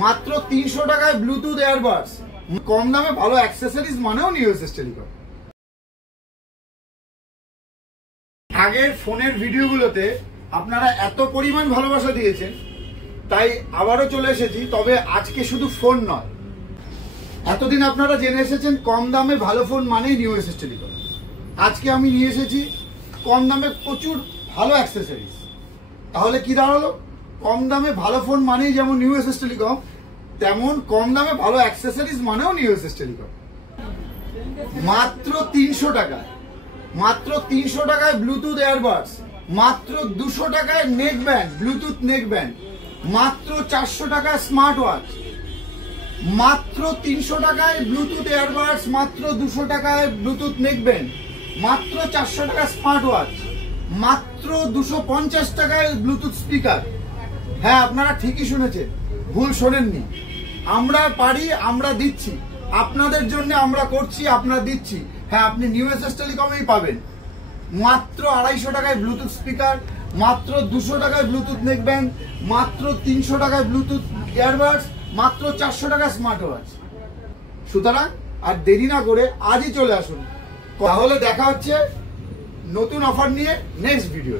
মাত্র 300 টাকায় Bluetooth earbuds, কম দামে ভালো অ্যাক্সেসরিজ মানেও নিউ এসএস টেলিকম। আগের ফোনের ভিডিওগুলোতে আপনারা এত পরিমাণ ভালোবাসা দিয়েছেন, তাই আবারও চলে এসেছি। তবে আজকে শুধু ফোন নয়, এতদিন আপনারা জেনে এসেছেন কম দামে ভালো ফোন মানেই নিউ এসএস টেলিকম। আজকে আমি নিয়ে এসেছি কম দামে প্রচুর ভালো অ্যাক্সেসরিজ। তাহলে কি দাঁড়ালো? কম দামে ভালো ফোন মানেই যেমন নিউ এসএস টেলিকম, তেমন কম দামে ভালো অ্যাক্সেসরিজ মানেও নিউ এসএস টেলিকম। মাত্র 300 টাকায়, মাত্র 300 টাকায় ব্লুটুথ এয়ারবাডস, মাত্র 200 টাকায় neck band, Bluetooth neck band, মাত্র 400 টাকায় স্মার্ট ওয়াচ, মাত্র 300 টাকায় ব্লুটুথ এয়ারবাডস, মাত্র 200 টাকায় ব্লুটুথ নেক ব্যান্ড, মাত্র 400 টাকায় স্মার্ট ওয়াচ, মাত্র 250 টাকায় ব্লুটুথ স্পিকার। হ্যাঁ, আপনারা ঠিকই শুনেছেন, ভুল শোনেননি। আমরা পারি, আমরা দিচ্ছি, আপনাদের জন্য আমরা করছি, আপনারা দিচ্ছি। হ্যাঁ, আপনি নিউ এসএস টেলিকমেই পাবেন মাত্র 250 টাকায় ব্লুটুথ স্পিকার, মাত্র 200 টাকায় ব্লুটুথ নেক ব্যান্ড, মাত্র 300 টাকায় ব্লুটুথ ইয়ারবাডস, মাত্র 400 টাকায় স্মার্ট ওয়াচ। সুতরাং আর দেরি না করে আজই চলে আসুন। তাহলে দেখা হচ্ছে নতুন অফার নিয়ে নেক্সট ভিডিও।